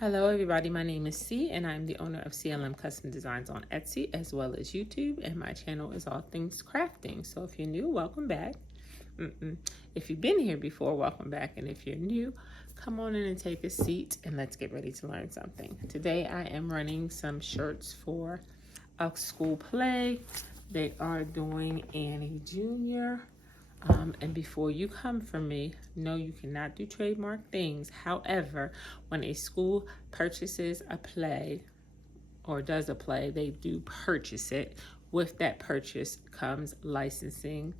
Hello everybody, my name is C and I'm the owner of CLM Custom Designs on Etsy as well as YouTube, and my channel is all things crafting. So if you're new, welcome back. If you've been here before, welcome back, and if you're new, come on in and take a seat and let's get ready to learn something. Today I am running some shirts for a school play. They are doing Annie Jr. And before you come for me, no, you cannot do trademark things. However, when a school purchases a play or does a play, they do purchase it. With that purchase comes licensing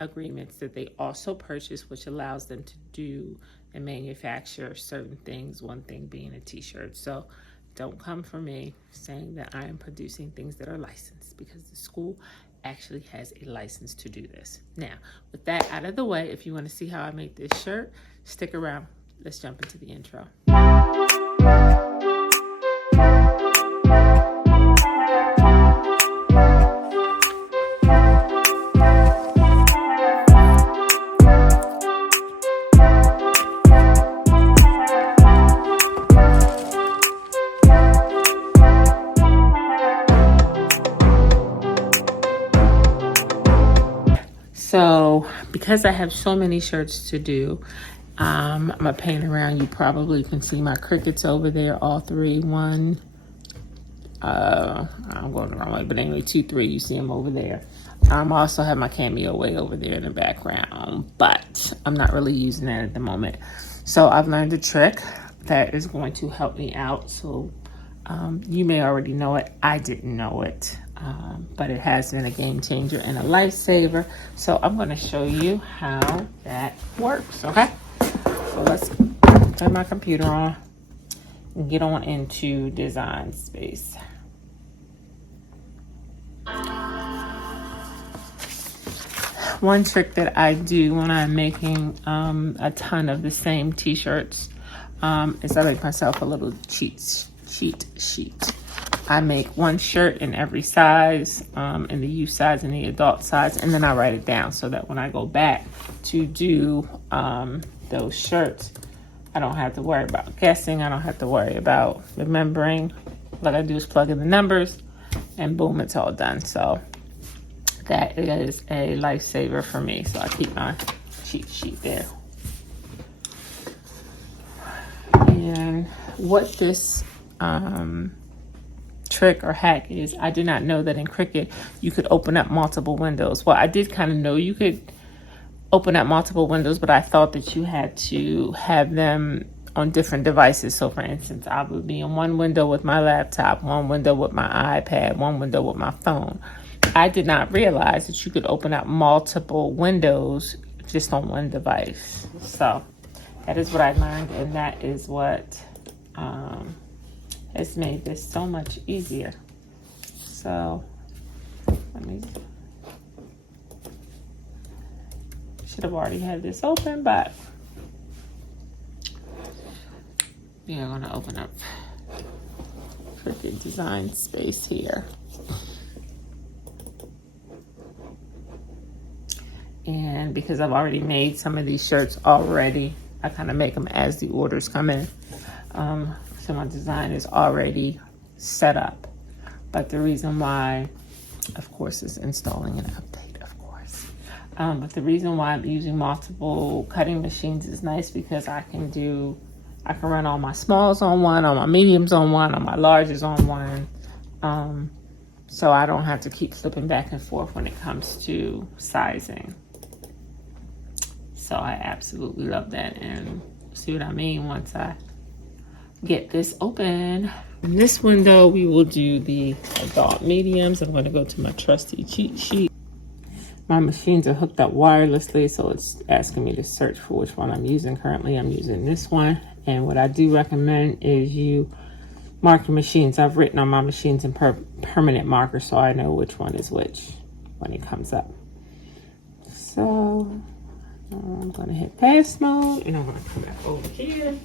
agreements that they also purchase, which allows them to do and manufacture certain things, one thing being a t-shirt. So don't come for me saying that I am producing things that are licensed, because the school actually has a license to do this. Now, with that out of the way, if you want to see how I make this shirt, stick around. Let's jump into the intro. So because I have so many shirts to do, I'm gonna paint around. You probably can see my crickets over there, all three. I'm going the wrong way, but anyway, 2, 3, you see them over there. I also have my cameo way over there in the background, but I'm not really using that at the moment. So I've learned a trick that is going to help me out. So you may already know it. I didn't know it. But it has been a game changer and a lifesaver. So I'm going to show you how that works, okay? So let's turn my computer on and get on into Design Space. One trick that I do when I'm making a ton of the same t-shirts is I make myself a little cheat sheet. I make one shirt in every size, in the youth size and the adult size, and then I write it down so that when I go back to do those shirts, I don't have to worry about guessing. I don't have to worry about remembering. What I do is plug in the numbers and boom, it's all done. So that is a lifesaver for me. So I keep my cheat sheet there. And what this trick or hack is, I did not know that in Cricut you could open up multiple windows. Well, I did kind of know you could open up multiple windows, but I thought that you had to have them on different devices. So for instance, I would be in one window with my laptop, one window with my iPad, one window with my phone. I did not realize that you could open up multiple windows just on one device. So that is what I learned, and that is what has made this so much easier. So let me, should have already had this open, but we are going to open up Cricut Design Space here. And because I've already made some of these shirts already, I kind of make them as the orders come in. So my design is already set up. But the reason why, of course, is installing an update, of course. But the reason why I'm using multiple cutting machines is nice because I can run all my smalls on one, all my mediums on one, all my larges on one. So I don't have to keep flipping back and forth when it comes to sizing. So I absolutely love that, and see what I mean once I get this open. In this window, we will do the adult mediums. I'm going to go to my trusty cheat sheet. My machines are hooked up wirelessly, so it's asking me to search for which one I'm using. Currently, I'm using this one. And what I do recommend is you mark your machines. I've written on my machines in permanent marker, so I know which one is which when it comes up. So I'm going to hit pass mode, and I'm going to come back over here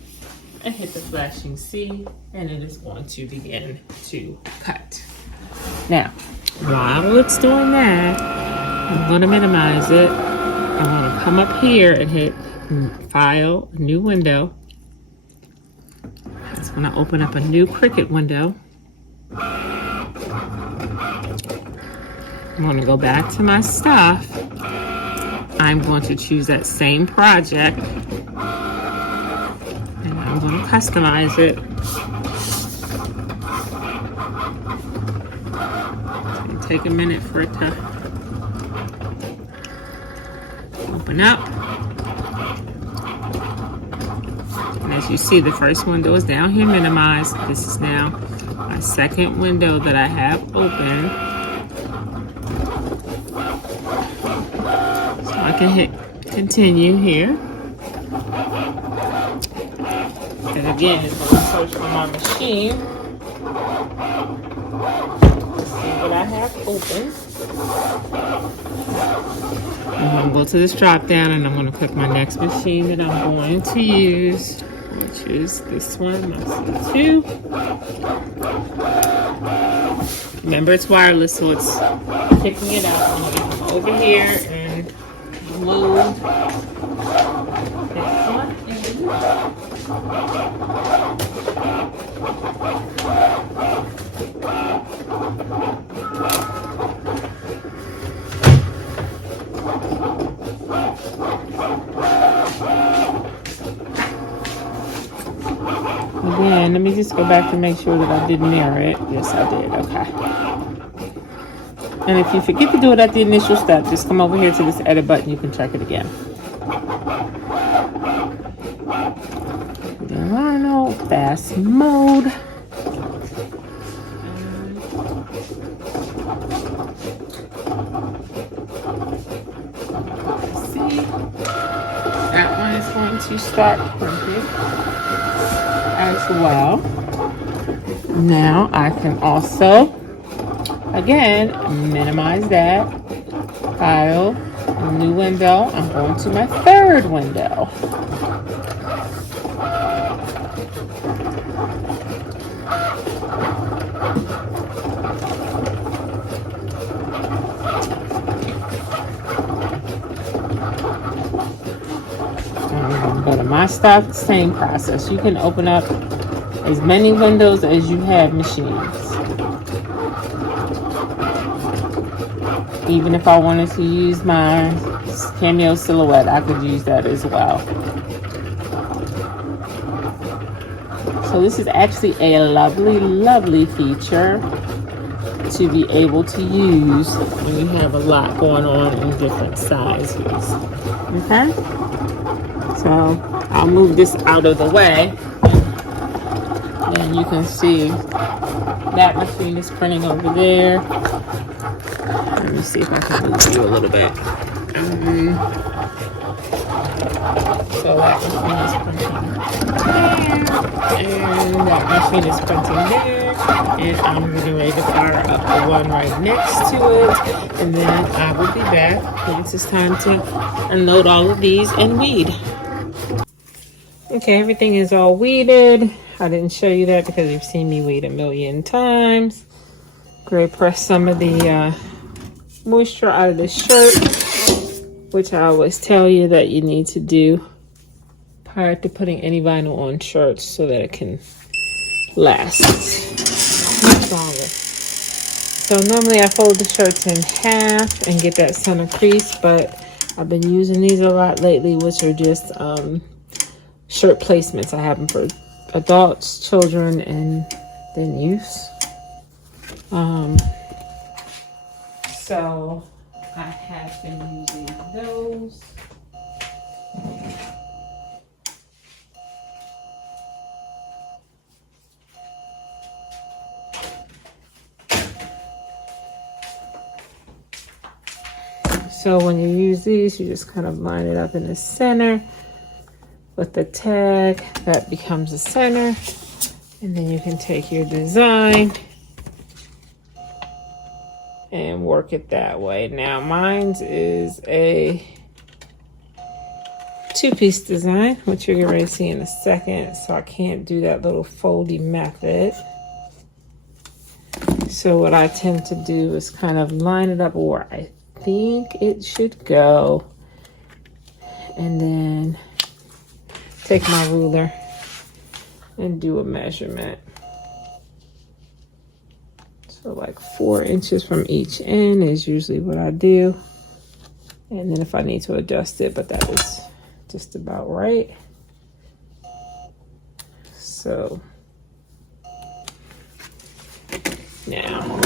and hit the flashing C, and it is going to begin to cut. Now, while it's doing that, I'm going to minimize it. I'm going to come up here and hit File, New Window, When I open up a new Cricut window, I'm going to go back to my stuff. I'm going to choose that same project and I'm going to customize it. It'll take a minute for it to open up. And as you see, the first window is down here minimized. This is now my second window that I have open. So I can hit continue here. And again, it's going to search for my machine. Let's see what I have open. I'm going to go to this drop down and I'm going to click my next machine that I'm going to use, which is this one, my C2. Remember, it's wireless, so it's picking it up. I'm going to come over here and load this one in. Again, let me just go back to make sure that I did mirror it. Yes, I did. Okay. And if you forget to do it at the initial step, just come over here to this edit button. You can check it again. Delano, fast mode. See, that one is going to start printing as well. Now I can also, again, minimize that. File, new window. I'm going to my third window. Go to my stuff, same process. You can open up as many windows as you have machines. Even if I wanted to use my Cameo Silhouette, I could use that as well. So this is actually a lovely, lovely feature to be able to use when you have a lot going on in different sizes. Okay? So I'll move this out of the way. And you can see that machine is printing over there. Let me see if I can move you a little bit. So that machine is printing there. And that machine is printing there. And I'm getting ready to fire up the one right next to it. And then I will be back once it's time to unload all of these and weed. Okay, everything is all weeded. I didn't show you that because you've seen me weed a million times. Great, press some of the moisture out of the shirt, which I always tell you that you need to do prior to putting any vinyl on shirts so that it can last much longer. So normally I fold the shirts in half and get that center crease, but I've been using these a lot lately, which are just shirt placements. I have them for adults, children, and then youths. So I have been using those. So when you use these, you just kind of line it up in the center with the tag. That becomes the center. And then you can take your design and work it that way. Now mine's is a two-piece design, which you're going to see in a second. So I can't do that little foldy method. So what I tend to do is kind of line it up where I think it should go. And then take my ruler and do a measurement. So like 4 inches from each end is usually what I do. And then if I need to adjust it, but that was just about right. So now,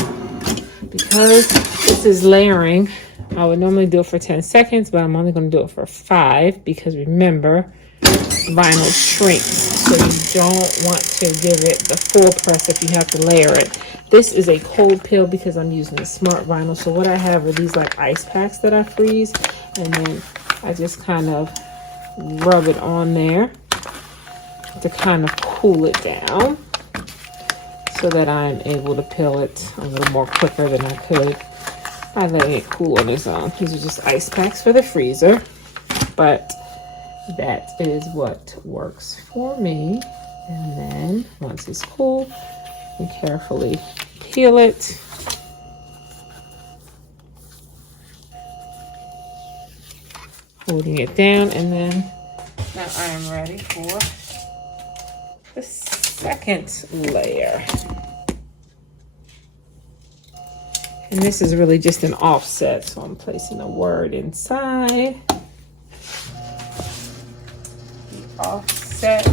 because this is layering, I would normally do it for 10 seconds, but I'm only going to do it for 5 because remember, vinyl shrinks. So you don't want to give it the full press if you have to layer it. This is a cold peel because I'm using the smart vinyl. So what I have are these like ice packs that I freeze, and then I just kind of rub it on there to kind of cool it down so that I'm able to peel it a little more quicker than I could by letting it cool on its own. These are just ice packs for the freezer, but that is what works for me. And then once it's cool, you carefully peel it. Holding it down, and then now I am ready for the second layer. And this is really just an offset, so I'm placing a word inside the offset.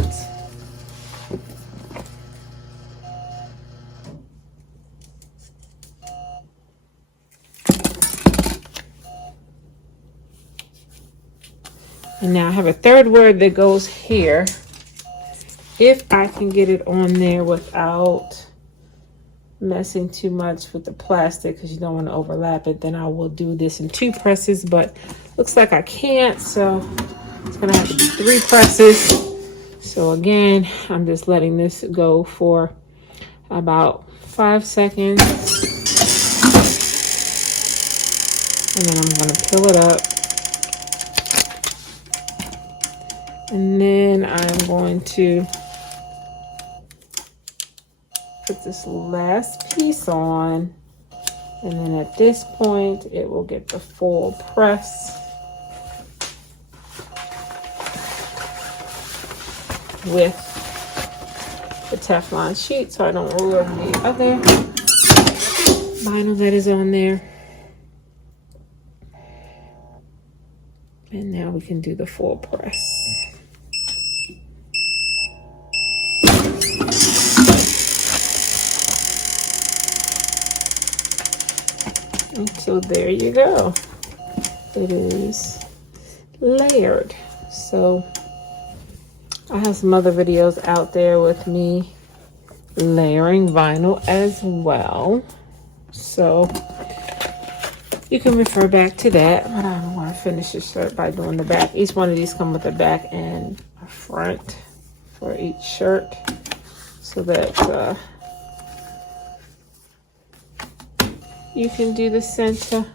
And now I have a third word that goes here. If I can get it on there without messing too much with the plastic, because you don't want to overlap it, then I will do this in 2 presses, but looks like I can't, so it's gonna have to be 3 presses. So again, I'm just letting this go for about 5 seconds, and then I'm gonna peel it up. And then I'm going to put this last piece on. And then at this point, it will get the full press with the Teflon sheet so I don't ruin the other vinyl that is on there. And now we can do the full press. So there you go. It is layered. So I have some other videos out there with me layering vinyl as well. So you can refer back to that. But I don't want to finish this shirt by doing the back. Each one of these come with a back and a front for each shirt, so that you can do the center.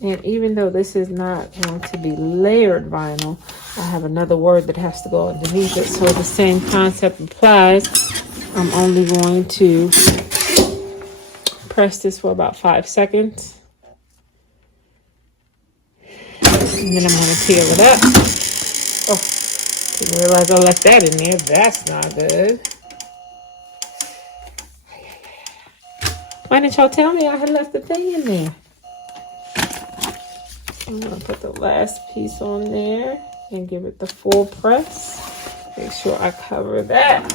And even though this is not going to be layered vinyl, I have another word that has to go underneath it, so the same concept applies. I'm only going to press this for about 5 seconds, and then I'm going to peel it up. Oh, didn't realize I left that in there. That's not good. Why didn't y'all tell me I had left the thing in there? I'm gonna put the last piece on there and give it the full press. Make sure I cover that.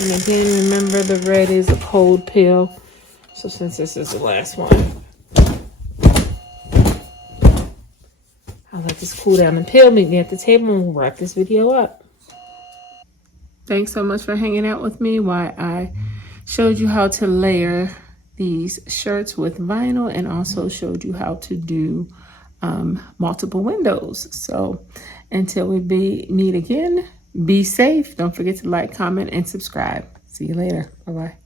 And again, remember the red is a cold peel. So since this is the last one, I'll let this cool down and peel. Meet me at the table and we'll wrap this video up. Thanks so much for hanging out with me while I showed you how to layer these shirts with vinyl, and also showed you how to do multiple windows. So until we meet again, be safe. Don't forget to like, comment, and subscribe. See you later. Bye-bye.